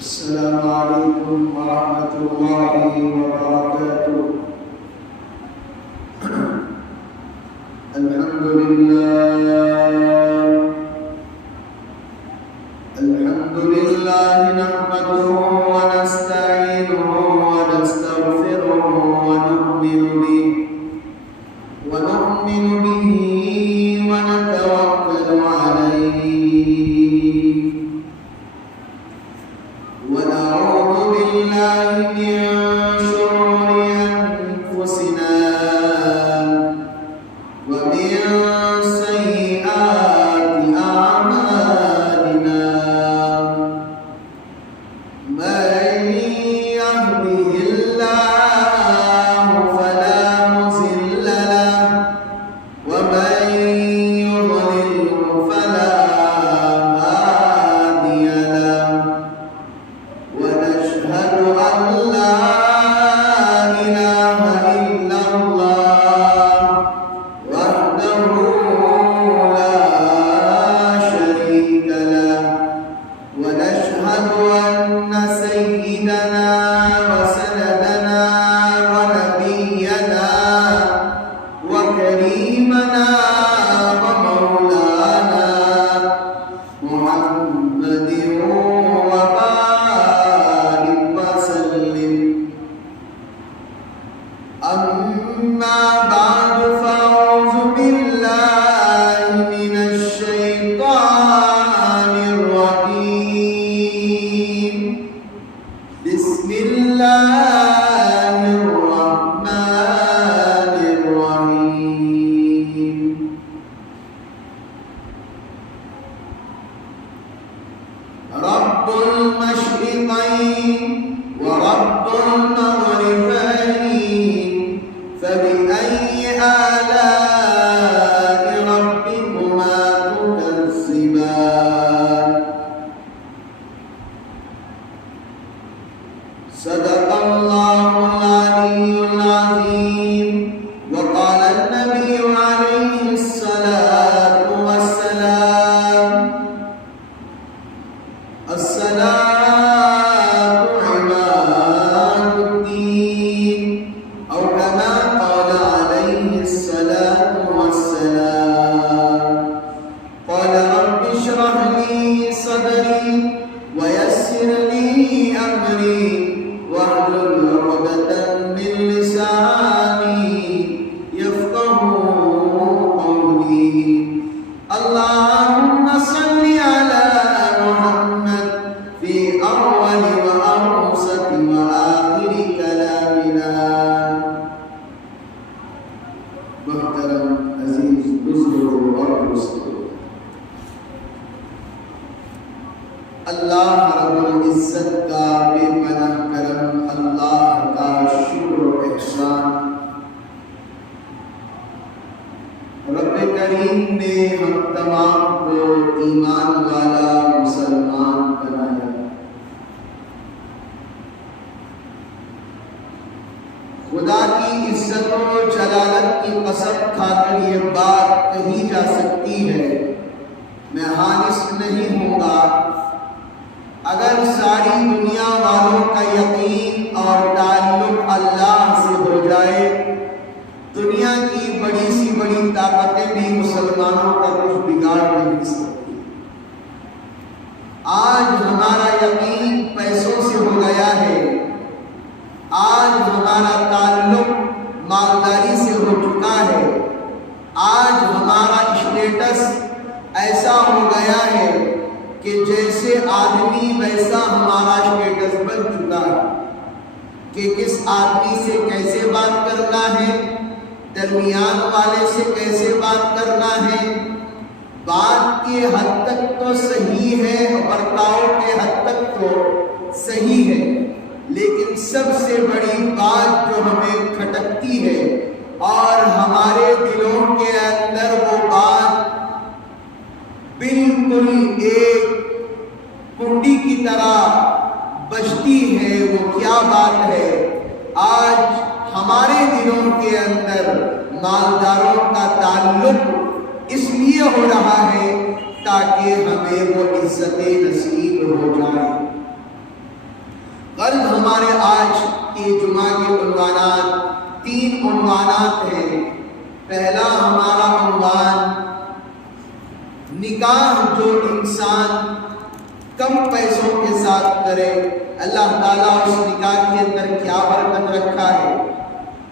السلام عليكم ورحمة الله وبركاته. الحمد لله نحمده ونستعينه ونستغفره ونؤمن به ونتوكل عليه ونعوذ بالله من شرور أنفسنا ومن سيئات أعمالنا. من يهده الله فلا مضل له ومن يضلل فلا هادي له. ونشهد أن لا إله إلا الله وحده لا شريك له. ونشهد أن سيدنا وسندنا ونبينا وكريمنا ومولانا محمد وبارك وسلم. أما بعد فأعوذ بالله من الشيطان الرجيم. بسم الله الرحمن الرحيم. رب المشرقين ورب المغربين فبأي آلاء ربكما تكذبان. صدق الله العلي العظيم. وقال النبي عليه الصلاة والسلام: الصلاة عماد الدين، أو كما قال عليه الصلاة والسلام. قال رب اشرح لي صدري ويسر لي أمري واحلل عقدة من لساني يفقهوا قولي. اللهم صل على محمد في أول وأوسط وآخر كلامنا. محترم عزیز بزرگ اور دوستو، اللہ رب العزت کا بے پناہ کرم، اللہ کا شکر و احسان. رب کریم نے ہم تمام کو ایمان والا مسلمان بنایا. خدا کی عزت و جلالت کی قسم کھا کر یہ بات کہی جا سکتی ہے، میں حانث نہیں ہوں گا اگر ساری دنیا والوں کا یقین اور تعلق اللہ سے ہو جائے. دنیا کی بڑی سی بڑی طاقتیں بھی مسلمانوں کا کچھ بگاڑ نہیں سکتی. آج ہمارا یقین پیسوں سے ہو گیا ہے، آج ہمارا تعلق مالداری سے ہو چکا ہے، آج ہمارا اسٹیٹس ایسا ہو گیا ہے کہ جیسے آدمی ویسا ہمارا اسٹیٹس بن چکا ہے کہ کس آدمی سے کیسے بات کرنا ہے، درمیان والے سے کیسے بات کرنا ہے. بات کے حد تک تو صحیح ہے، برتاؤ کے حد تک تو صحیح ہے، لیکن سب سے بڑی بات جو ہمیں کھٹکتی ہے اور ہمارے دلوں کے اندر وہ بات بالکل ایک کنڈی کی طرح بجتی ہے، وہ کیا بات ہے؟ آج ہمارے دلوں کے اندر مالداروں کا تعلق اس لیے ہو رہا ہے تاکہ ہمیں وہ عزت نصیب ہو جائے. ہمارے آج کے جمعہ کے عنوانات 3 عنوانات ہیں۔ پہلا ہمارا عنوان نکاح جو انسان کم پیسوں کے ساتھ کرے اللہ تعالیٰ اس نکاح کے اندر کیا برکت رکھا ہے،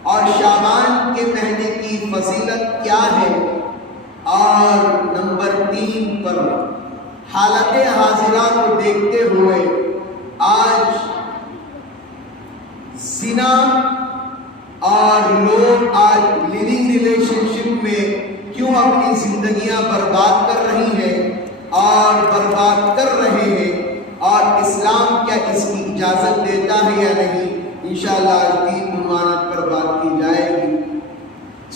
اور شعبان کے مہینے کی فضیلت کیا ہے، اور نمبر 3 پر حالت حاضرہ کو دیکھتے ہوئے آج زنا اور لوگ آج لیونگ ریلیشن شپ میں کیوں اپنی زندگیاں برباد کر رہی ہیں اور برباد کر رہے ہیں، اور اسلام کیا اس کی اجازت دیتا ہے یا نہیں، انشاءاللہ آج 3 عنوانات پر بات کی جائے گی۔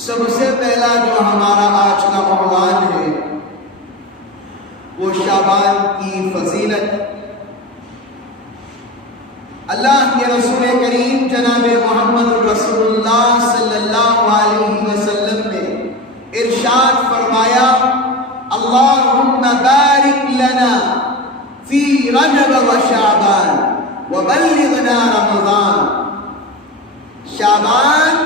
سب سے پہلا جو ہمارا آج کا عنوان ہے وہ شعبان کی فضیلت۔ اللہ کے رسول کریم جناب محمد رسول اللہ صلی اللہ علیہ وسلم نے ارشاد فرمایا، اللہم بارک لنا فی رجب و شعبان وبلغنا رمضان۔ شعبان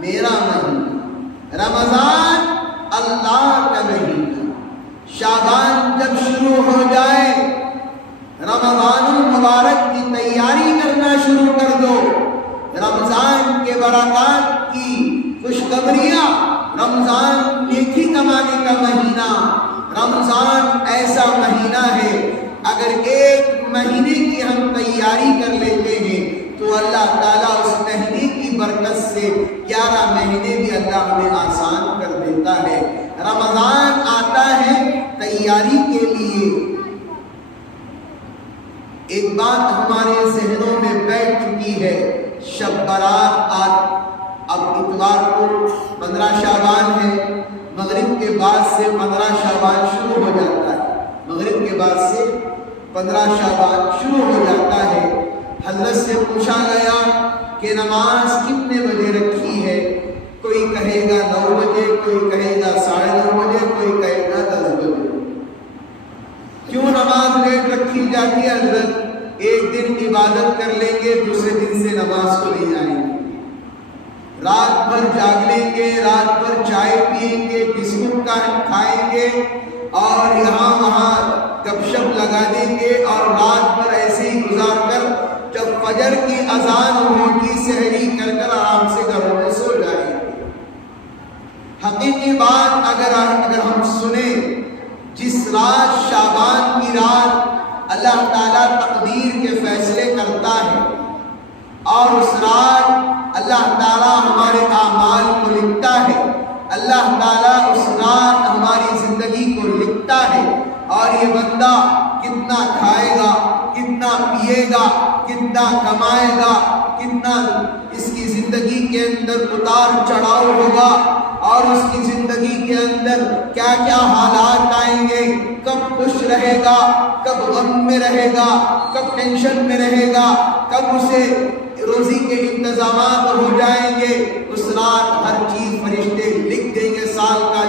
میرا مہینہ، رمضان اللہ کا مہینہ۔ شعبان جب شروع ہو جائے رمضان المبارک کی تیاری کرنا شروع کر دو۔ رمضان کے برکات کی خوشخبریاں، رمضان نیکی کمانے کا مہینہ، رمضان ایسا مہینہ ہے اگر 1 مہینے کی ہم تیاری کر لیتے ہیں تو اللہ تعالیٰ اس مہینے کی برکت سے 11 مہینے بھی اللہ ہمیں آسان کر دیتا ہے۔ رمضان آتا ہے تیاری کے لیے۔ ایک بات ہمارے ذہنوں میں بیٹھ چکی ہے، شب برات اب اتوار کو 15 شعبان ہے، مغرب کے بعد سے 15 شعبان شروع ہو جاتا ہے، مغرب کے بعد سے 15 شعبان شروع ہو جاتا ہے۔ حضرت سے پوچھا گیا کہ نماز کتنے بجے رکھی ہے؟ کوئی کہے گا 9 بجے، کوئی کہے گا 9:30 بجے، کوئی کہے گا 10 بجے۔ کیوں نماز لیٹ رکھی جاتی ہے حضرت؟ ایک دن عبادت کر لیں گے، دوسرے دن سے نماز کو نہیں جائیں گے، رات بھر جاگ لیں گے، رات بھر چائے پئیں گے، بسکٹ کھائیں گے اور یہاں وہاں گپ شپ لگا دیں گے، اور رات بھر ایسے ہی گزار کر جب فجر کی اذان ہوگی سحری کر کر آرام سے گھروں میں سو جائیں گے۔ حقیقی بات اگر ہم سنیں، جس رات شعبان کی رات اللہ تعالیٰ تقدیر کے فیصلے کرتا ہے، اور اس رات اللہ تعالیٰ ہمارے اعمال کو لکھتا ہے، اللہ تعالیٰ اس رات ہماری زندگی کو لکھتا ہے، اور یہ بندہ کتنا کھائے گا، کتنا پیے گا، کتنا کمائے گا، کتنا اس کی زندگی کے اندر اتار چڑھاؤ ہوگا، اور اس کی زندگی کے اندر کیا کیا حالات آئیں گے، کب خوش رہے گا، کب غم میں رہے گا، کب ٹینشن میں رہے گا، کب اسے روزی کے انتظامات ہو جائیں گے، اس رات ہر چیز فرشتے لکھ دیں گے۔ سال کا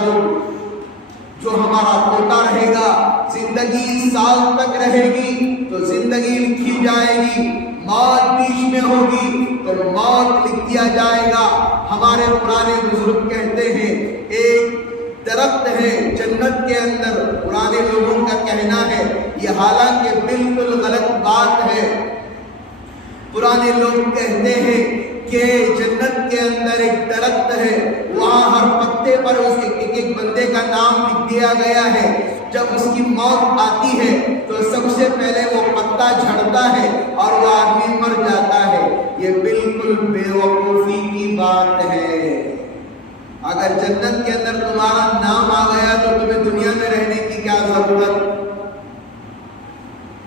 جو ہمارا کوٹا رہے گا، زندگی سال تک رہے گی تو زندگی لکھی جائے گی، موت بیچ میں ہوگی تو موت لکھ دیا جائے گا۔ ہمارے پرانے بزرگ کہتے ہیں ایک درخت ہے جنت کے اندر، پرانے لوگوں کا کہنا ہے، یہ حالانکہ بالکل غلط بات ہے۔ پرانے لوگ کہتے ہیں کہ جنت کے اندر ایک درخت ہے، وہاں ہر پتے پر اس ایک بندے کا نام لکھ دیا گیا ہے۔ جب اس کی موت آتی ہے تو سب سے پہلے وہ پتا جھڑتا ہے اور وہ آدمی مر جاتا ہے۔ یہ بالکل بے وقوفی کی بات ہے۔ اگر جنت کے اندر تمہارا نام آ گیا تو تمہیں دنیا میں رہنے کی کیا ضرورت؟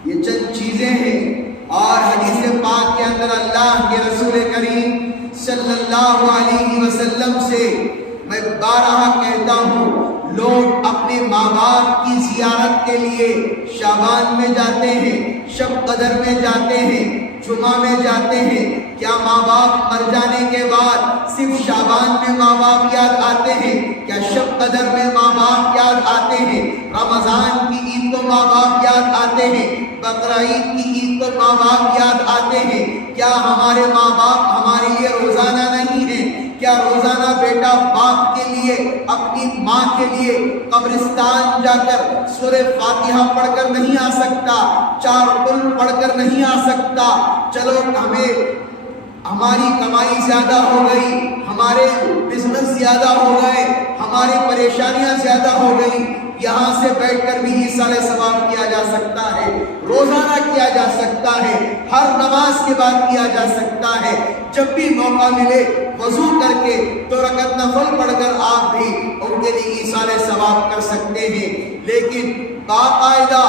یہ چند چیزیں ہیں، اور حدیث پاک کے اندر اللہ کے رسول کریم صلی اللہ علیہ وسلم سے میں بارہا کہتا ہوں، لوگ اپنے ماں باپ کی زیارت کے لیے شعبان میں جاتے ہیں، شب قدر میں جاتے ہیں، جمعہ میں جاتے ہیں۔ کیا ماں باپ مر جانے کے بعد صرف شعبان میں ماں باپ یاد آتے ہیں؟ کیا شب قدر میں ماں باپ یاد آتے ہیں؟ رمضان کی عید کو ماں باپ یاد آتے ہیں؟ بقرہ عید کی عید کو ماں باپ یاد آتے ہیں؟ کیا ہمارے ماں باپ ہمارے لیے روزانہ نہیں ہیں؟ کیا روزانہ بیٹا باپ کے لیے، اپنی ماں کے لیے قبرستان جا کر سورہ فاتحہ پڑھ کر نہیں آ سکتا، 4 قل پڑھ کر نہیں آ سکتا؟ چلو ہماری کمائی زیادہ ہو گئی، ہمارے بزنس زیادہ ہو گئے، ہماری پریشانیاں زیادہ ہو گئی، یہاں سے بیٹھ کر بھی ایصال ثواب کیا جا سکتا ہے، روزانہ کیا جا سکتا ہے، ہر نماز کے بعد کیا جا سکتا ہے۔ جب بھی موقع ملے وضو کر کے 2 رکعت نفل پڑھ کر آپ بھی ان کے لیے ایصال ثواب کر سکتے ہیں۔ لیکن باقاعدہ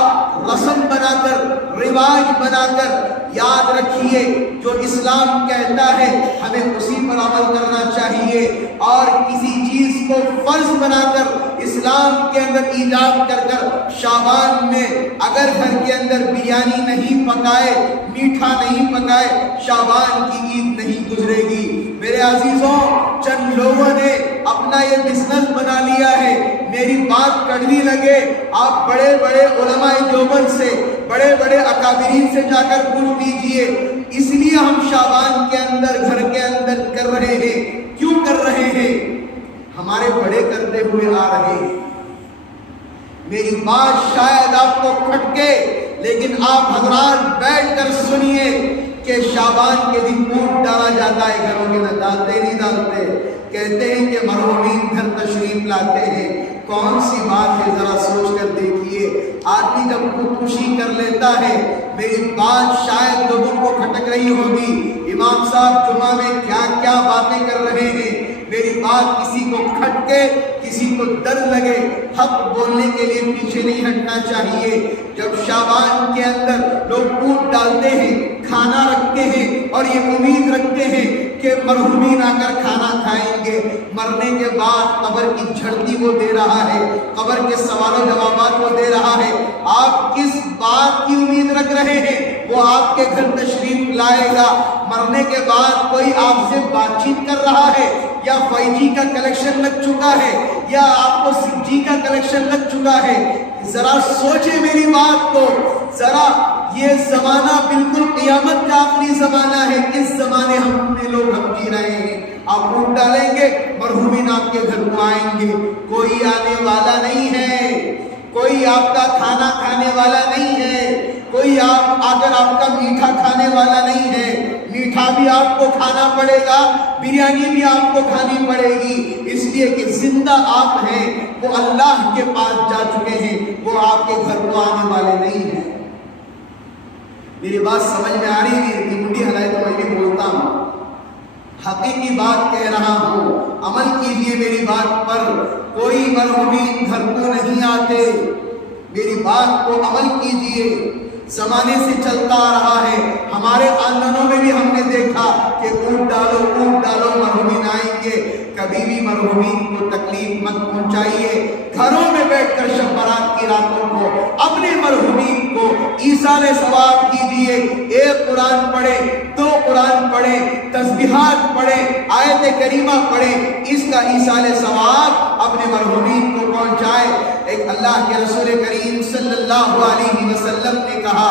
رسم بنا کر، رواج بنا کر، یاد رکھیے جو اسلام کہتا ہے ہمیں اسی پر عمل کرنا چاہیے، اور کسی چیز کو فرض بنا کر اسلام کے اندر ایجاد کر کر شعبان میں اگر گھر کے اندر بریانی نہیں پکائے، میٹھا نہیں پکائے، شعبان کی عید نہیں گزرے گی۔ میرے عزیزوں، چند لوگوں نے اپنا یہ بزنس بنا لیا ہے، میری بات کڑوی لگے، آپ بڑے بڑے علماء دیوبند سے، بڑے بڑے اکابرین سے جا کر پوچھ لیجئے، اس لیے ہم شعبان کے اندر گھر کے اندر کر رہے ہیں، کیوں کر رہے ہیں؟ ہمارے بڑے کرتے ہوئے آ رہے ہیں۔ میری بات شاید آپ کو کھٹکے، لیکن آپ حضرات بیٹھ کر سنیے کہ شعبان کے دن اونٹ ڈالا جاتا ہے گھروں کے اندر، ڈالتے نہیں ڈالتے؟ کہتے ہیں کہ مرحومین گھر تشریف لاتے ہیں۔ کون سی بات ہے ذرا سوچ کر دیکھیے، آدمی جب خودکشی کر لیتا ہے، میری بات شاید لوگوں کو کھٹک رہی ہوگی، امام صاحب جمعہ میں کیا کیا باتیں کر رہے ہیں، میری بات کسی کو کھٹکے، کسی کو درد لگے، حق بولنے کے لیے پیچھے نہیں ہٹنا چاہیے۔ جب شعبان کے اندر لوگ اونٹ ڈالتے ہیں، کھانا رکھتے ہیں اور یہ امید رکھتے ہیں کہ مرحومین آ کر کھانا کھائیں گے، مرنے کے بعد قبر کی جھڑتی وہ دے رہا ہے، قبر کے سوال و جوابات وہ دے رہا ہے، آپ کس بات کی امید رکھ رہے ہیں؟ وہ آپ کے گھر تشریف لائے گا، مرنے کے بعد کوئی آپ سے بات چیت کر رہا ہے، یا 5G کا کلیکشن لگ چکا ہے، یا آپ کو 6G کا کلیکشن لگ چکا ہے؟ ذرا سوچیں میری بات کو، ذرا یہ زمانہ بالکل قیامت کا آخری زمانہ ہے، اس زمانے ہم جی رہے ہیں۔ آپ اونٹ ڈالیں گے، مرحومین آپ کے گھر کو آئیں گے، کوئی آنے والا نہیں ہے، کوئی آپ کا کھانا کھانے والا نہیں ہے، کوئی آ کر آپ کا میٹھا کھانے والا نہیں ہے، میٹھا بھی آپ کو کھانا پڑے گا، بریانی بھی آپ کو کھانی پڑے گی، اس لیے کہ زندہ آپ ہیں، وہ اللہ کے پاس جا چکے ہیں، وہ آپ کے گھر کو آنے والے نہیں ہیں۔ میری بات سمجھ میں آ رہی ہے کہ منڈی ہلائی تو میں بھی بولتا ہوں، حقیقی بات کہہ رہا ہوں، عمل کیجئے میری بات پر، کوئی مرحومین گھر کو نہیں آتے، میری بات کو عمل کیجئے۔ زمانے سے چلتا آ رہا ہے، ہمارے خاندانوں میں بھی ہم نے دیکھا کہ اونٹ ڈالو مرحومین آئیں گے۔ کبھی بھی مرحومین کو تکلیف مت پہنچائیے، گھروں میں بیٹھ کر شب برات کی راتوں کو اپنے مرحومین کو ایصال ثواب کیجیے، 1 قرآن پڑھے، 2 قرآن پڑھے، تسبیحات پڑھے، آیت کریمہ پڑھے، اس کا ایصال ثواب اپنے مرحومین کو پہنچائے۔ ایک اللہ کے رسول کریم صلی اللہ علیہ وسلم نے کہا،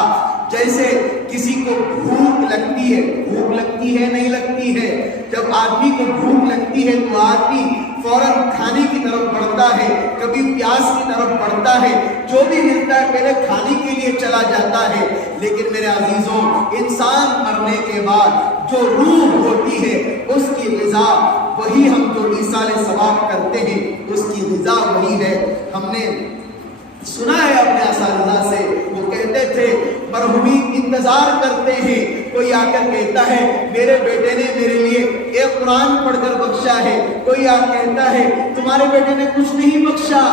جیسے کسی کو بھوک لگتی ہے نہیں لگتی ہے، جب آدمی کو بھوک لگتی ہے تو آدمی فوراً کھانے کی طرف بڑھتا ہے، کبھی پیاس کی طرف بڑھتا ہے، جو بھی ملتا ہے پہلے کھانے کے لیے چلا جاتا ہے۔ لیکن میرے عزیزوں، انسان مرنے کے بعد جو روح ہوتی ہے اس کی غذا وہی ہم جو ایصال ثواب کرتے ہیں اس کی غذا وہی ہے۔ ہم نے سنا ہے اپنے اساتذہ سے، وہ کہتے تھے مرحومین انتظار کرتے ہیں، کوئی آ کر کہتا ہے میرے بیٹے نے میرے لیے 1 قرآن پڑھ کر بخشا ہے، کوئی آ کہتا ہے تمہارے بیٹے نے کچھ نہیں بخشا۔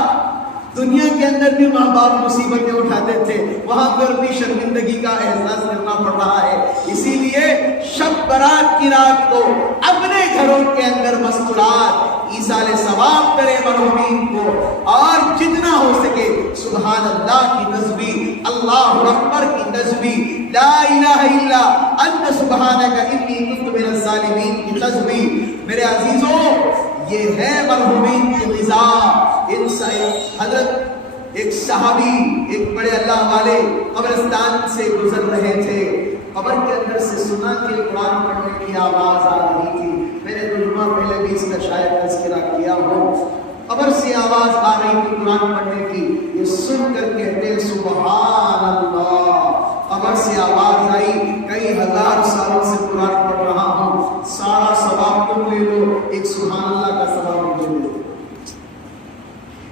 دنیا کے اندر بھی ماں باپ مصیبتیں اٹھاتے تھے، وہاں پر بھی شرمندگی کا احساس کرنا پڑ رہا ہے۔ اسی لیے شب برات کی رات کو اپنے گھروں کے اندر مستورات ایصال ثواب کرے مرحومین کو، اور جتنا ہو سکے سبحان اللہ کی تسبیح، اللہ اکبر کی تسبیح، لا الہ الا انت سبحانک انی کنت من الظالمین کی تسبیح۔ میرے عزیزوں، یہ ہے مرحومین کی غذا۔ حضرت ایک صحابی، ایک بڑے اللہ والے قبرستان سے گزر رہے تھے۔ قبر کے اندر سے سنا کہ قرآن پڑھنے کی آواز آ رہی تھی۔ میں نے ترجمہ پہلے بھی اس کا شاید تذکرہ کیا ہو۔ قبر سے آواز آ رہی تھی قرآن پڑھنے کی، یہ سن کر کہتے ہیں سبحان اللہ۔ قبر سے آواز آئی، کئی ہزار سالوں سے قرآن پڑھ رہا ہوں، سارا ثواب تم لے لو، ایک سبحان اللہ کا ثواب مجھے دے دو۔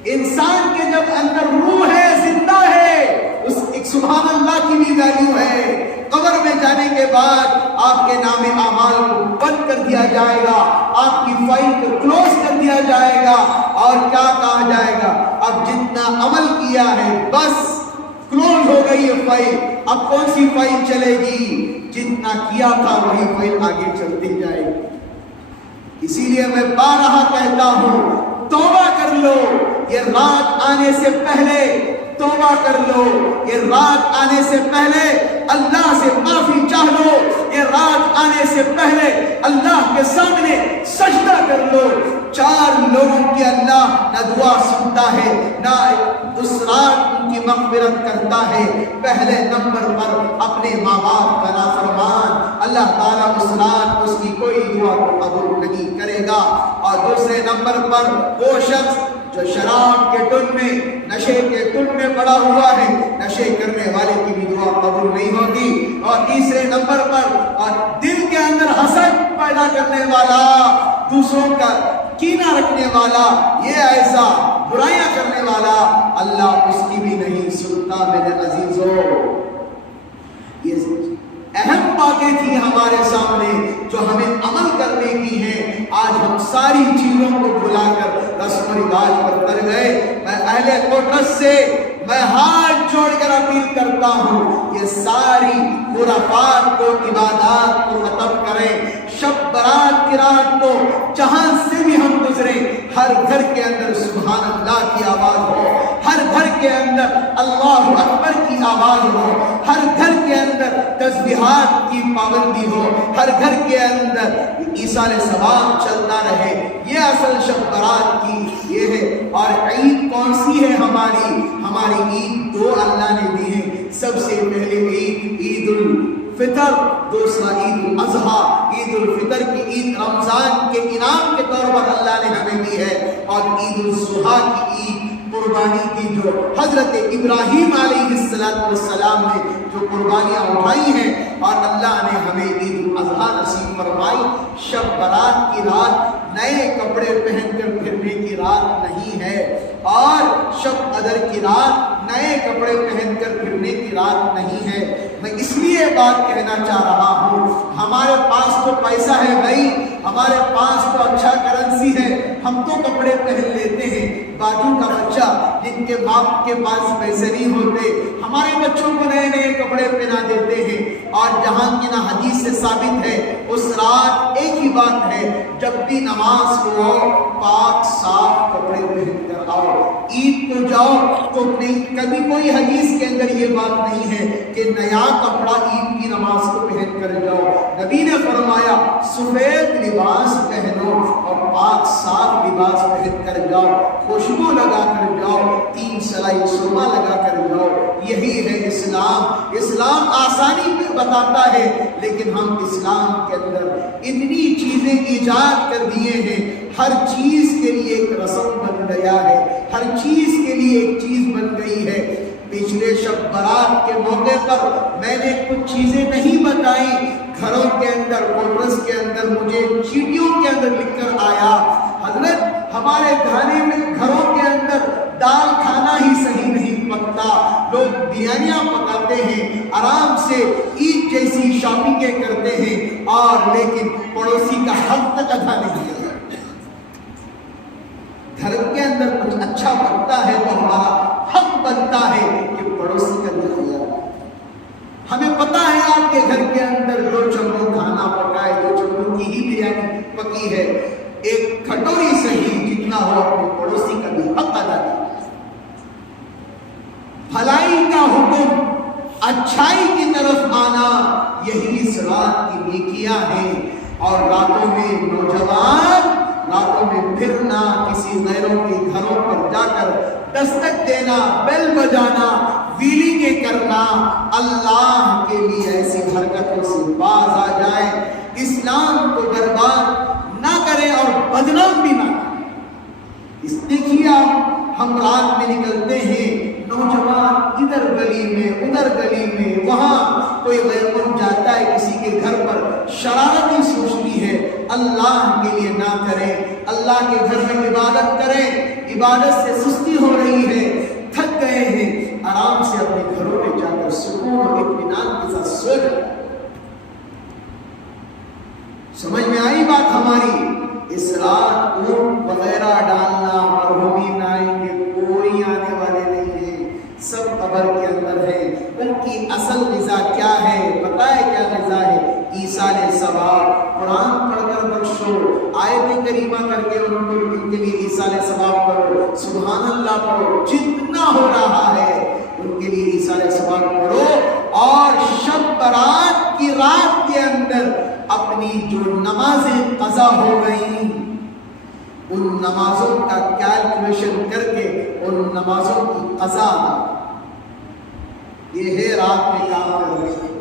انسان کے جب اندر روح ہے، زندہ ہے، اس ایک سبحان اللہ کی بھی ویلیو ہے۔ قبر میں جانے کے بعد آپ کے نام اعمال کو بند کر دیا جائے گا، آپ کی فائل کو کلوز کر دیا جائے گا، اور کیا کہا جائے گا، اب جتنا عمل کیا ہے بس کلوز ہو گئی ہے فائل، اب کون سی فائل چلے گی؟ جتنا کیا تھا وہی فائل آگے چلتی جائے گی۔ اسی لیے میں بارہا کہتا ہوں، توبہ کر لو، یہ رات آنے سے پہلے توبہ کر لو، یہ رات آنے سے پہلے اللہ سے معافی چاہ لو، یہ رات آنے سے پہلے اللہ کے سامنے سجدہ کر لو۔ چار لوگوں کی اللہ نہ دعا سنتا ہے، نہ اس رات ان کی مغفرت کرتا ہے۔ پہلے نمبر پر اپنے ماں باپ کا نافرمان، اللہ تعالیٰ اس رات اس کی کوئی دعا کو قبول نہیں کرے گا۔ اور دوسرے نمبر پر وہ شخص جو شراب کے ٹن میں، نشے کے ٹن میں پڑا ہوا ہے، نشے کرنے والے کی بھی دعا قبول نہیں ہوتی۔ اور تیسرے نمبر پر اور دل کے اندر حسد پیدا کرنے والا، دوسروں کا کینہ رکھنے والا، یہ ایسا برائیاں کرنے والا، اللہ اس کی بھی نہیں سنتا۔ میرے عزیزوں، یہ اہم باتیں تھیں ہمارے سامنے جو ہمیں عمل کرنے کی ہیں۔ آج ہم ساری چیزوں کو بھلا کر رسم و رواج پر کر گئے۔ میں اہل کوٹس سے میں ہاتھ جوڑ کر اپیل کرتا ہوں، یہ ساری خرافات کو، عبادات کو ختم کریں۔ شب برات کی رات کو جہاں سے بھی ہم گزریں، ہر گھر کے اندر سبحان اللہ کی آواز ہو، ہر گھر کے اندر اللہ اکبر کی آواز ہو، ہر گھر کے اندر تسبیحات کی پابندی ہو، ہر گھر کے اندر ایصال ثواب چلتا رہے۔ یہ اصل شب برات کی یہ ہے۔ اور عید کون سی ہے ہماری عید دو اللہ نے دی ہے۔ سب سے پہلے عید الفطر، دوسرا عید الاضحیٰ۔ عید الفطر کی عید رمضان کے انعام کے طور پر اللہ نے ہمیں دی ہے، اور عید الاضحیٰ کی عید قربانی کی جو حضرت ابراہیم علیہ السلام نے جو قربانیاں اٹھائی ہیں، اور اللہ نے ہمیں عید الاضحیٰ نصیب فرمائی۔ شب برات کی رات نئے کپڑے پہن کر پھرنے کی رات نہیں ہے، اور شب قدر کی رات نئے کپڑے پہن کر پھرنے کی رات نہیں ہے۔ میں اس لیے بات کہنا چاہ رہا ہوں، ہمارے پاس تو پیسہ ہے بھائی، ہمارے پاس تو اچھا کرنسی ہے، ہم تو کپڑے پہن لیتے ہیں۔ باجو کا بچہ جن کے باپ کے پاس پیسے نہیں ہوتے، ہمارے بچوں کو نئے نئے کپڑے پہنا دیتے ہیں۔ اور جہاں کی نہ حدیث سے ثابت ہے، اس رات ایک ہی بات ہے، جب بھی نماز کو آؤ پاک صاف کپڑے پہن کر آؤ۔ عید کو جاؤ تو نہیں، کبھی کوئی حدیث کے اندر یہ بات نہیں ہے کہ نیا کپڑا عید کی نماز کو پہن کر جاؤ۔ نبی نے فرمایا سفید لباس پہنو اور پاک صاف لباس پہن کر جاؤ، خوشبو لگا کر جاؤ، 3 سلائی سرما لگا کر جاؤ۔ یہی ہے اسلام۔ اسلام آسانی پہ بتاتا ہے، لیکن ہم اسلام کے اندر اتنی چیزیں ایجاد کر دیے ہیں، ہر چیز کے لیے ایک رسم بن گیا ہے، ہر چیز کے لیے ایک چیز بن گئی ہے۔ پچھلے شب برات کے موقع پر میں نے کچھ چیزیں نہیں بتائیں، گھروں کے اندر، کوٹرس کے اندر مجھے چیٹیوں کے اندر لکھ کر آیا، حضرت ہمارے کھانے میں گھروں کے اندر دال کھانا ہی صحیح نہیں پکتا، لوگ بریانیاں پکاتے ہیں، آرام سے عید جیسی شاپنگیں کرتے ہیں، اور لیکن پڑوسی کا حق تک ادا نہیں کرتے۔ گھر کے اندر کچھ اچھا پکتا ہے تو ہمارا حق بنتا ہے کہ پڑوسی کا بھی خیال رکھیں۔ ہمیں پتا ہے آپ کے گھر کے اندر 2 چمچ کھانا پکائے، 2 چمچ کی ہی بریانی پکی ہے، ایک کھٹوری سے ہی جتنا ہو اپنے پڑوسی کا بھی حق ادا کیا۔ بھلائی کا حکم اچھائی کی طرف آنا، یہی اس رات کی نیکیاں ہیں۔ اور راتوں میں نوجوان، راتوں میں پھرنا، کسی غیروں کے گھروں پر جا کر دستک دینا، بیل بجانا، ویلنگیں کرنا، اللہ کے لیے ایسی حرکتوں سے باز آ جائیں، اسلام کو برباد نہ کریں اور بدنام بھی نہ کریں۔ اس دیکھیے ہم رات میں نکلتے ہیں، نوجوان ادھر گلی میں ادھر گلی میں، وہاں کوئی غیر قوم جاتا ہے کسی کے گھر پر، شرارتیں سوچتی ہے، اللہ کے لیے نہ کریں، اللہ کے گھر میں عبادت کریں، عبادت سے سستی ہو رہی ہے، تھک گئے ہیں، آرام سے اپنے گھروں میں جا کر سکون اور اطمینان کے ساتھ سو جائیں۔ سمجھ میں آئی بات ہماری؟ اس رات اونٹ وغیرہ ڈالنا، مرحومین آئیں گے، کوئی آنے والے نہیں ہیں، سب قبر کے اندر ہے۔ ان کی اصل غذا کیا ہے؟ پتہ ہے کیا غذا ہے؟ ایصال ثواب۔ قرآن پڑھ کر بخشو، آیت کریمہ کر کے ان کے لیے ایصال ثواب کرو، سبحان اللہ پڑھو، جتنا ہو رہا ہے ان کے لیے ایصال ثواب کرو۔ اور شب برات کی رات کے اندر اپنی جو نمازیں قضا ہو گئیں، ان نمازوں کا کیلکولیشن کر کے ان نمازوں کی قضا، یہ ہے رات میں کام کر رہے ہیں۔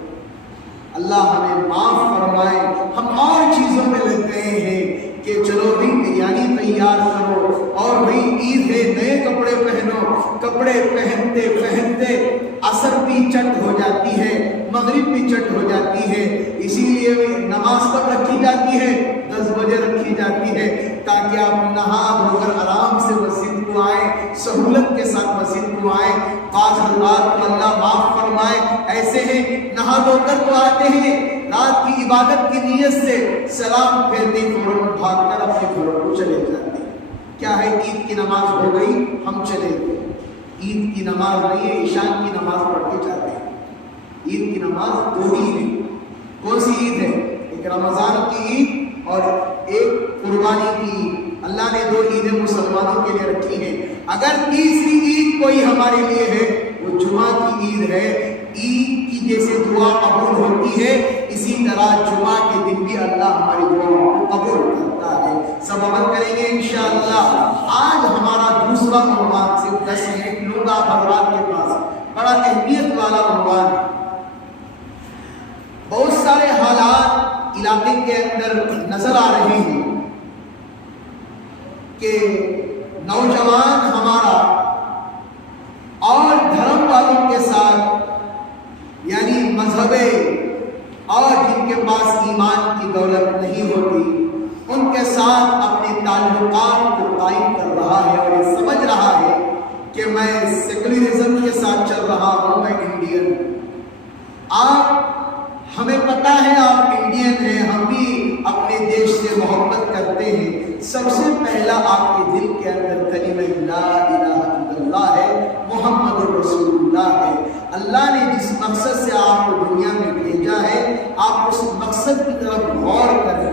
اللہ ہمیں معاف فرمائے۔ ہم اور چیزوں میں لگ گئے ہیں کہ چلو بھی بریانی تیار کرو، اور بھئی عید ہے، نئے کپڑے پہنو، کپڑے پہنتے پہنتے عصر بھی چٹ ہو جاتی ہے، مغرب بھی چٹ ہو جاتی ہے، اسی لیے نماز کب رکھی جاتی ہے؟ 10 بجے رکھی جاتی ہے، تاکہ آپ نہا دھو کر آرام سے مسجد کو آئیں، سہولت کے ساتھ مسجد کو آئیں۔ بعض حضرات کو اللہ معاف فرمائے، ایسے ہیں نہا دھو کر تو آتے ہیں، رات کی عبادت کی نیت سے سلام پھیرتے فوراً بھاگ کر اپنے گھروں کو چلے جاتے ہیں۔ کیا ہے؟ عید کی نماز ہو گئی، ہم چلے گئے۔ عید کی نماز نہیں ہے، عشاء کی نماز پڑھ کے جاتے ہیں۔ عید کی نماز 2 ہی ہے۔ کون سی عید ہے؟ ایک رمضان کی عید اور ایک قربانی کی عید۔ اللہ نے 2 عیدیں مسلمانوں کے لیے رکھی ہیں۔ اگر تیسری عید کوئی ہمارے لیے ہے، وہ جمعہ کی عید ہے۔ عید کی جیسے دعا قبول ہوتی ہے، اسی طرح جمعہ کے دن بھی اللہ ہماری دعا قبول کرتا ہے۔ سب عمل کریں گے انشاءاللہ۔ آج ہمارا دوسرا عنوان، صرف 10 منٹ لوں گا حضرات کے پاس، بڑا اہمیت والا عنوان ہے۔ بہت سارے حالات علاقے کے اندر نظر آ رہے ہیں کہ نوجوان ہمارا اور دھرم والوں کے ساتھ، یعنی مذہبے اور جن کے پاس ایمان کی دولت نہیں ہوتی، ان کے ساتھ اپنے تعلقات کو قائم کر رہا ہے اور یہ سمجھ رہا ہے کہ میں سیکولرزم کے ساتھ چل رہا ہوں، میں انڈین ہوں۔ آپ ہمیں پتہ ہے آپ انڈین ہیں، ہم بھی اپنے دیش سے محبت کرتے ہیں۔ سب سے پہلا آپ کے دل کے اندر کلمہ لا الہ الا اللہ ہے، محمد رسول اللہ ہے۔ اللہ نے جس مقصد سے آپ کو دنیا میں بھیجا ہے، آپ اس مقصد کی طرف غور کریں۔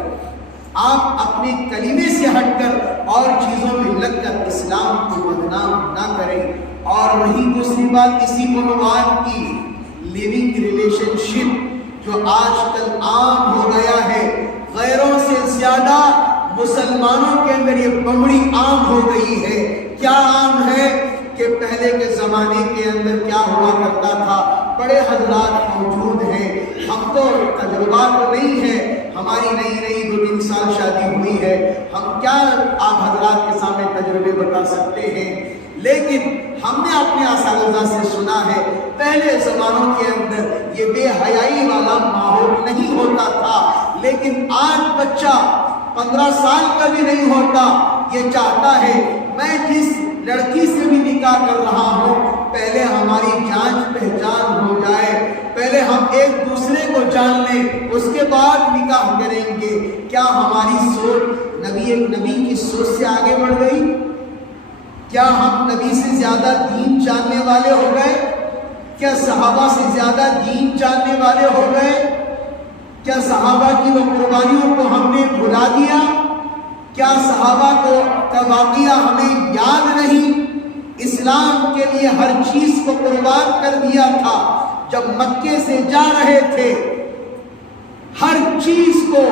آپ اپنے کلمے سے ہٹ کر اور چیزوں میں لگ کر اسلام کو بدنام نہ کریں۔ اور وہی دوسری بات اسی عنوان کی، لیونگ ریلیشن شپ، جو آج کل عام ہو گیا ہے، غیروں سے زیادہ مسلمانوں کے اندر یہ بمڑی عام ہو گئی ہے۔ کیا عام ہے کہ پہلے کے زمانے کے اندر کیا ہوا کرتا تھا؟ بڑے حضرات موجود ہیں، ہم تو تجربہ تو نہیں ہے، ہماری نئی 2-3 سال شادی ہوئی ہے، ہم کیا آپ حضرات کے سامنے تجربے بتا سکتے ہیں، لیکن ہم نے اپنے اساتذہ سے سنا ہے پہلے زمانوں کے اندر یہ بے حیائی والا ماحول نہیں ہوتا تھا، لیکن آج بچہ 15 سال کا بھی نہیں ہوتا، یہ چاہتا ہے میں جس لڑکی سے بھی نکاح کر رہا ہوں پہلے ہماری جانچ پہچان ہو جائے، پہلے ہم ایک دوسرے کو جان لیں، اس کے بعد نکاح کریں گے۔ کیا ہماری سوچ نبی کی سوچ سے آگے بڑھ گئی؟ کیا ہم نبی سے زیادہ دین جاننے والے ہو گئے؟ کیا صحابہ سے زیادہ دین جاننے والے ہو گئے؟ کیا صحابہ کی وہ قربانیوں کو ہم نے بھلا دیا؟ کیا صحابہ کا واقعہ ہمیں یاد نہیں؟ اسلام کے لیے ہر چیز کو قربان کر دیا تھا۔ جب مکے سے جا رہے تھے ہر چیز کو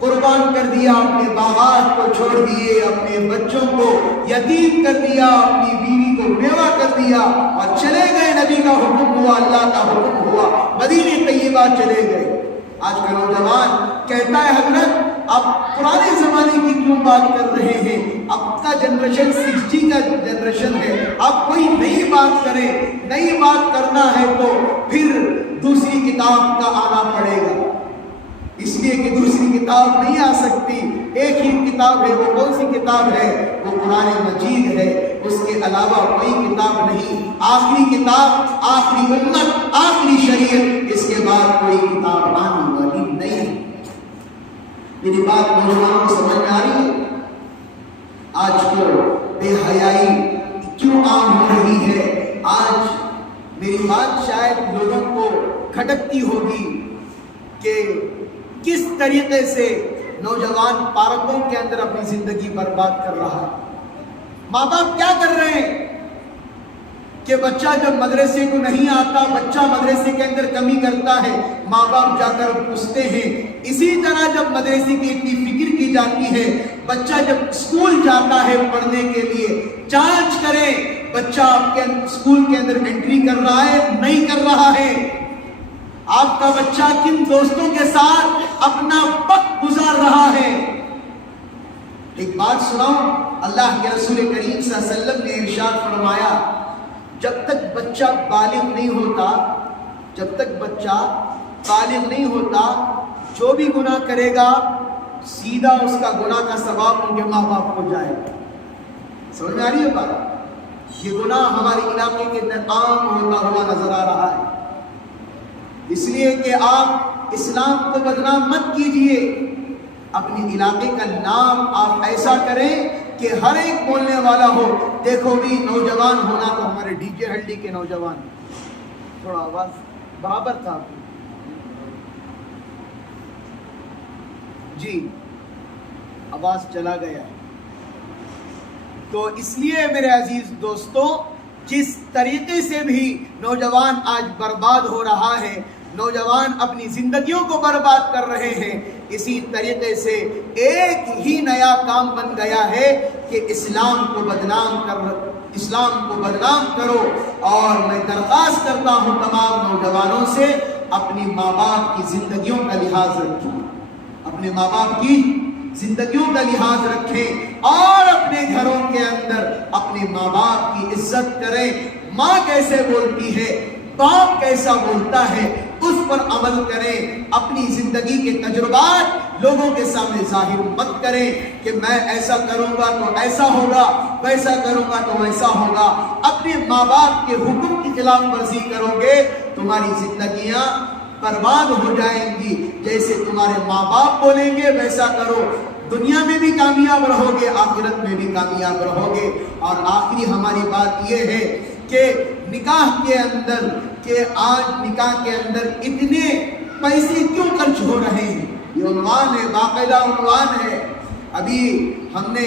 قربان کر دیا، اپنے باغات کو چھوڑ دیے، اپنے بچوں کو یتیم کر دیا، اپنی بیوی کو بیوہ کر دیا اور چلے گئے۔ نبی کا حکم ہوا، اللہ کا حکم ہوا، مدینہ طیبہ چلے گئے۔ آج کا نوجوان کہتا ہے حضرت آپ پرانے زمانے کی کیوں بات کر رہے ہیں؟ اب کا جنریشن 60 کا جنریشن ہے، آپ کوئی نئی بات کریں۔ نئی بات کرنا ہے تو پھر دوسری کتاب کا آنا پڑے گا، اس لیے کہ دوسری کتاب نہیں آ سکتی، ایک ہی کتاب ہے۔ وہ کون سی کتاب ہے؟ وہ قرآن مجید ہے، اس کے علاوہ کوئی کتاب نہیں۔ آخری کتاب، آخری امت، آخری شریعت، اس کے بعد کوئی کتاب آنے والی نہیں۔ میری بات نوجوانوں کو سمجھ میں آ رہی ہے؟ آج کو بے حیائی کیوں عام ہو رہی ہے؟ آج میری بات شاید لوگوں کو کھٹکتی ہوگی کہ کس طریقے سے نوجوان پارکوں کے اندر اپنی زندگی برباد کر رہا ہے۔ ماں باپ کیا کر رہے ہیں کہ بچہ جب مدرسے کو نہیں آتا، بچہ مدرسے کے اندر کمی کرتا ہے، ماں باپ جا کر پوچھتے ہیں۔ اسی طرح جب مدرسے کی اتنی فکر کی جاتی ہے، بچہ جب اسکول جاتا ہے پڑھنے کے لیے، جانچ کریں بچہ آپ کے اسکول کے اندر انٹری کر رہا ہے نہیں کر رہا ہے، آپ کا بچہ کن دوستوں کے ساتھ اپنا وقت گزار رہا ہے۔ ایک بات سناؤں، اللہ کے رسول کریم صلی اللہ علیہ وسلم نے ارشاد فرمایا، جب تک بچہ بالغ نہیں ہوتا، جب تک بچہ بالغ نہیں ہوتا، جو بھی گناہ کرے گا سیدھا اس کا گناہ کا ثواب ان کے ماں باپ کو جائے گا۔ سمجھ میں آ رہی ہے بات؟ یہ گناہ ہمارے علاقے کے اندر عام ہوتا ہوا نظر آ رہا ہے، اس لیے کہ آپ اسلام کو بدنام مت کیجئے، اپنے علاقے کا نام آپ ایسا کریں کہ ہر ایک بولنے والا ہو۔ دیکھو بھی نوجوان ہونا تو ہمارے ڈی جے ہلڈی کے نوجوان، تھوڑا آواز برابر تھا جی، آواز چلا گیا۔ تو اس لیے میرے عزیز دوستوں، جس طریقے سے بھی نوجوان آج برباد ہو رہا ہے، نوجوان اپنی زندگیوں کو برباد کر رہے ہیں، اسی طریقے سے ایک ہی نیا کام بن گیا ہے کہ اسلام کو بدنام کرو۔ اور میں درخواست کرتا ہوں تمام نوجوانوں سے، اپنی ماں باپ کی زندگیوں کا لحاظ رکھیں، اپنے ماں باپ کی زندگیوں کا لحاظ رکھیں اور اپنے گھروں کے اندر اپنے ماں باپ کی عزت کریں۔ ماں کیسے بولتی ہے، باپ کیسا بولتا ہے، اس پر عمل کریں۔ اپنی زندگی کے تجربات لوگوں کے سامنے ظاہر مت کریں کہ میں ایسا کروں گا تو ایسا ہوگا، ویسا کروں گا تو ویسا ہوگا۔ اپنے ماں باپ کے حکم کی خلاف ورزی کرو گے، تمہاری زندگیاں برباد ہو جائیں گی۔ جیسے تمہارے ماں باپ بولیں گے ویسا کرو، دنیا میں بھی کامیاب رہو گے، آخرت میں بھی کامیاب رہو گے۔ اور آخری ہماری بات یہ ہے کہ نکاح کے اندر، کہ آج نکاح کے اندر اتنے پیسے کیوں خرچ ہو رہے ہیں، یہ عنوان ہے، باقاعدہ عنوان ہے۔ ابھی ہم نے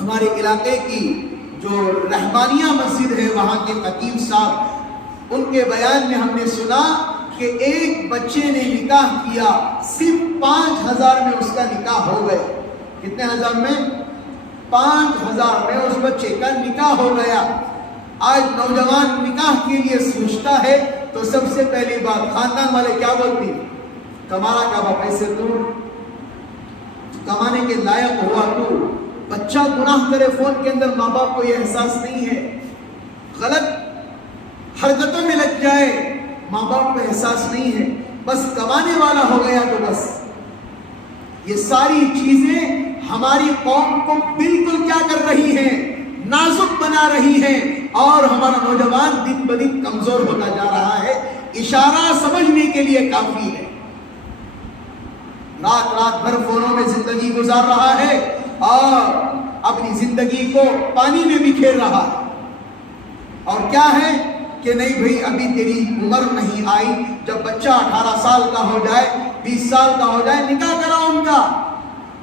ہمارے علاقے کی جو رحمانیہ مسجد ہے وہاں کے خطیب صاحب، ان کے بیان میں ہم نے سنا کہ ایک بچے نے نکاح کیا، صرف 5,000 میں اس کا نکاح ہو گئے۔ کتنے ہزار میں؟ 5,000 میں اس بچے کا نکاح ہو گیا۔ آج نوجوان نکاح کے لیے سوچتا ہے تو سب سے پہلی بات خاندان والے کیا بولتے ہیں؟ کمانا کعبہ پیسے تو کمانے کے لائق ہوا تو۔ بچہ گناہ کرے فون کے اندر، ماں باپ کو یہ احساس نہیں ہے، غلط حرکتوں میں لگ جائے، ماں باپ کو احساس نہیں ہے، بس کمانے والا ہو گیا تو بس۔ یہ ساری چیزیں ہماری قوم کو بالکل کیا کر رہی ہیں؟ نازک بنا رہی ہیں، اور ہمارا نوجوان دن بدن کمزور ہوتا جا رہا ہے۔ اشارہ سمجھنے کے لیے کافی ہے، رات رات بھر فونوں میں زندگی گزار رہا ہے اور اپنی زندگی کو پانی میں بکھیر رہا ہے۔ اور کیا ہے کہ نہیں بھئی ابھی تیری عمر نہیں آئی، جب بچہ 18 سال کا ہو جائے، 20 سال کا ہو جائے، نکاح کراؤ ان کا۔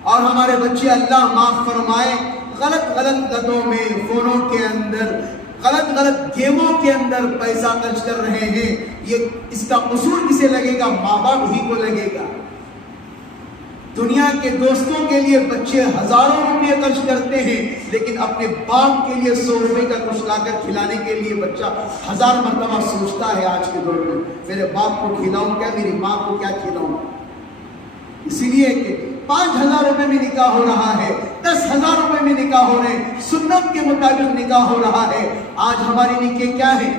اور ہمارے بچے اللہ معاف فرمائے غلط غلط لتوں میں، فونوں کے اندر غلط گیموں کے اندر پیسہ خرچ کر رہے ہیں، یہ اس کا قصور کسے لگے گا؟ ماں باپ ہی کو لگے گا۔ دنیا کے دوستوں کے لیے بچے ہزاروں روپے خرچ کرتے ہیں، لیکن اپنے باپ کے لیے 100 روپے کا کچھ لا کر کھلانے کے لیے بچہ 1000 مرتبہ سوچتا ہے آج کے دور میں، میرے باپ کو کھلاؤں کیا، میری ماں کو کیا کھلاؤں؟ اسی لیے کہ 5000 روپے میں نکاح ہو رہا ہے، 10,000 روپے میں نکاح ہو رہے ہیں، سنت کے مطابق نکاح ہو رہا ہے۔ آج ہماری نکاح کیا ہے؟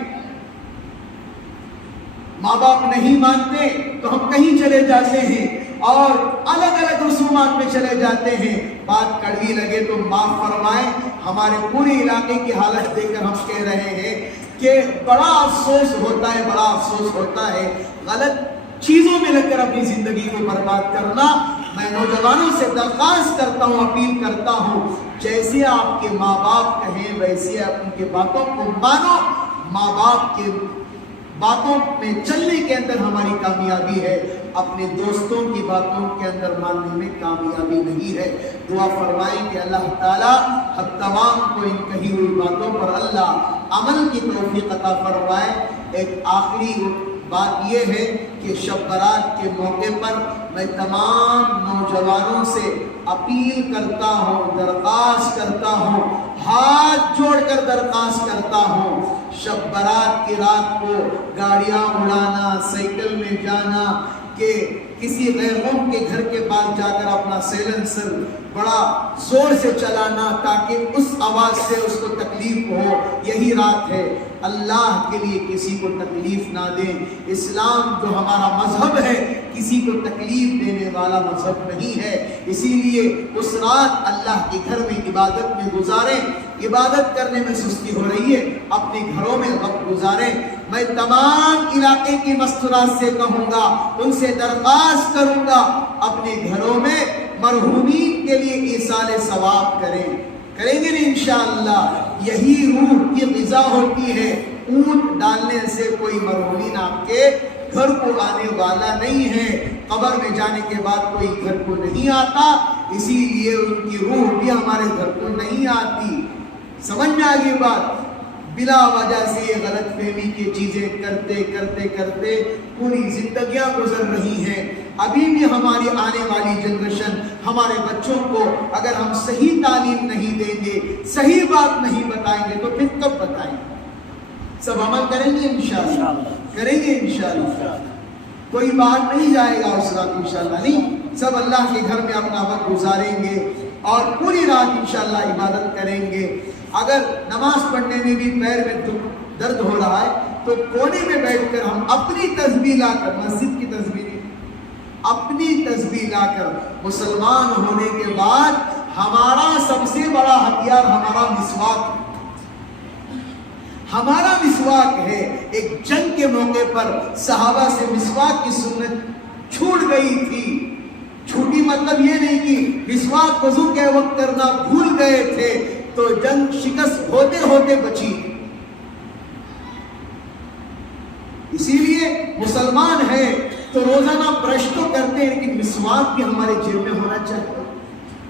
ماں باپ نہیں مانتے تو ہم کہیں چلے جاتے ہیں اور الگ الگ رسومات میں چلے جاتے ہیں۔ بات کڑوی لگے تو معاف فرمائیں، ہمارے پورے علاقے کی حالت دیکھ کر ہم کہہ رہے ہیں کہ بڑا افسوس ہوتا ہے غلط چیزوں میں لگ کر اپنی زندگی کو برباد کرنا۔ میں نوجوانوں سے درخواست کرتا ہوں، اپیل کرتا ہوں، جیسے آپ کے ماں باپ کہیں ویسے آپ ان کے باتوں کو مانو۔ ماں باپ کے باتوں میں چلنے کے اندر ہماری کامیابی ہے، اپنے دوستوں کی باتوں کے اندر ماننے میں کامیابی نہیں ہے۔ دعا فرمائیں کہ اللہ تعالیٰ ہم تمام کو ان کہی ہوئی باتوں پر اللہ عمل کی توفیق عطا فرمائے۔ ایک آخری بات یہ ہے کہ شب برات کے موقع پر میں تمام نوجوانوں سے اپیل کرتا ہوں، درخواست کرتا ہوں، ہاتھ جوڑ کر درخواست کرتا ہوں، شب برات کی رات کو گاڑیاں اڑانا، سائیکل میں جانا، کہ کسی غیروں کے گھر کے پاس جا کر اپنا سیلنسر بڑا زور سے چلانا تاکہ اس آواز سے اس کو تکلیف ہو، یہی رات ہے۔ اللہ کے لیے کسی کو تکلیف نہ دیں۔ اسلام جو ہمارا مذہب ہے کسی کو تکلیف دینے والا مذہب نہیں ہے، اسی لیے اس رات اللہ کے گھر میں عبادت میں گزاریں۔ عبادت کرنے میں سستی ہو رہی ہے، اپنے گھروں میں وقت گزاریں۔ میں تمام علاقے کی مستورات سے کہوں گا، ان سے درخواست کروں گا، اپنے گھروں میں مرحومین کے لیے ایصال ثواب کریں گے انشاءاللہ۔ یہی روح کی غذا ہوتی ہے۔ اونٹ ڈالنے سے کوئی مرحومین آپ کے گھر کو آنے والا نہیں ہے، قبر میں جانے کے بعد کوئی گھر کو نہیں آتا، اسی لیے ان کی روح بھی ہمارے گھر کو نہیں آتی۔ سمجھ میں آگئی بات؟ بلا وجہ سے یہ غلط فہمی کی چیزیں کرتے پوری زندگیاں گزر رہی ہیں۔ ابھی بھی ہماری آنے والی جنریشن، ہمارے بچوں کو اگر ہم صحیح تعلیم نہیں دیں گے، صحیح بات نہیں بتائیں گے تو پھر کب بتائیں گے؟ سب عمل کریں گے انشاءاللہ، کریں گے انشاءاللہ، کوئی باہر نہیں جائے گا اس رات انشاءاللہ، نہیں، سب اللہ کے گھر میں اپنا وقت گزاریں گے اور پوری رات انشاءاللہ عبادت کریں گے۔ اگر نماز پڑھنے میں بھی پیر میں درد ہو رہا ہے تو کونے میں بیٹھ کر ہم اپنی تسبیح لا کر، مسجد کی تسبیح نہیں، اپنی تسبیح لا کر، مسلمان ہونے کے بعد ہمارا سب سے بڑا ہتھیار ہمارا مسواک ہے، ہمارا مسواک ہے۔ ایک جنگ کے موقع پر صحابہ سے مسواک کی سنت چھوٹ گئی تھی، چھوٹی مطلب یہ نہیں کہ مسواک وضو کے وقت کرنا بھول گئے تھے تو جنگ شکست ہوتے ہوتے بچی۔ اسی لیے مسلمان ہے تو روزانہ برش تو کرتے ہیں، لیکن مسواک بھی ہمارے جیب میں ہونا چاہیے۔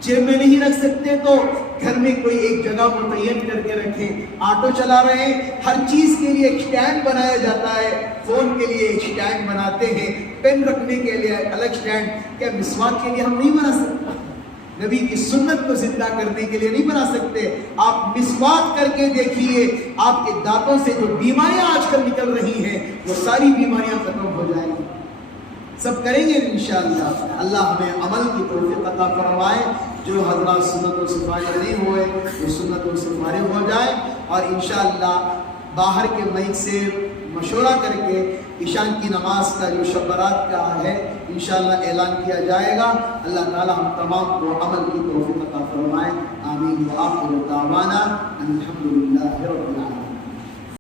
جیب میں نہیں رکھ سکتے تو گھر میں کوئی ایک جگہ متعین کر کے رکھیں۔ آٹو چلا رہے ہیں، ہر چیز کے لیے ایک سٹینڈ بنایا جاتا ہے، فون کے لیے ایک سٹینڈ بناتے ہیں، پین رکھنے کے لیے الگ سٹینڈ، کیا مسواک کے لیے ہم نہیں بنا سکتے؟ نبی کی سنت کو زندہ کرنے کے لیے نہیں بنا سکتے؟ آپ مسواک کر کے دیکھیے، آپ کے دانتوں سے جو بیماریاں آج کل نکل رہی ہیں وہ ساری بیماریاں ختم ہو جائیں گی۔ سب کریں گے انشاءاللہ۔ اللہ ہمیں عمل کی توفیق عطا فرمائے۔ جو حضرات سنتوں سے فارغ نہیں ہوئے وہ سنتوں سے فارغ ہو جائیں، اور انشاءاللہ باہر کے مائک سے مشورہ کر کے عشاء کی نماز کا جو شب برات کا ہے انشاءاللہ اعلان کیا جائے گا۔ اللہ تعالی ہم تمام کو عمل کی توفیق عطا فرمائے۔ آمین۔ وآخر دعوانا الحمدللہ رب العالمین۔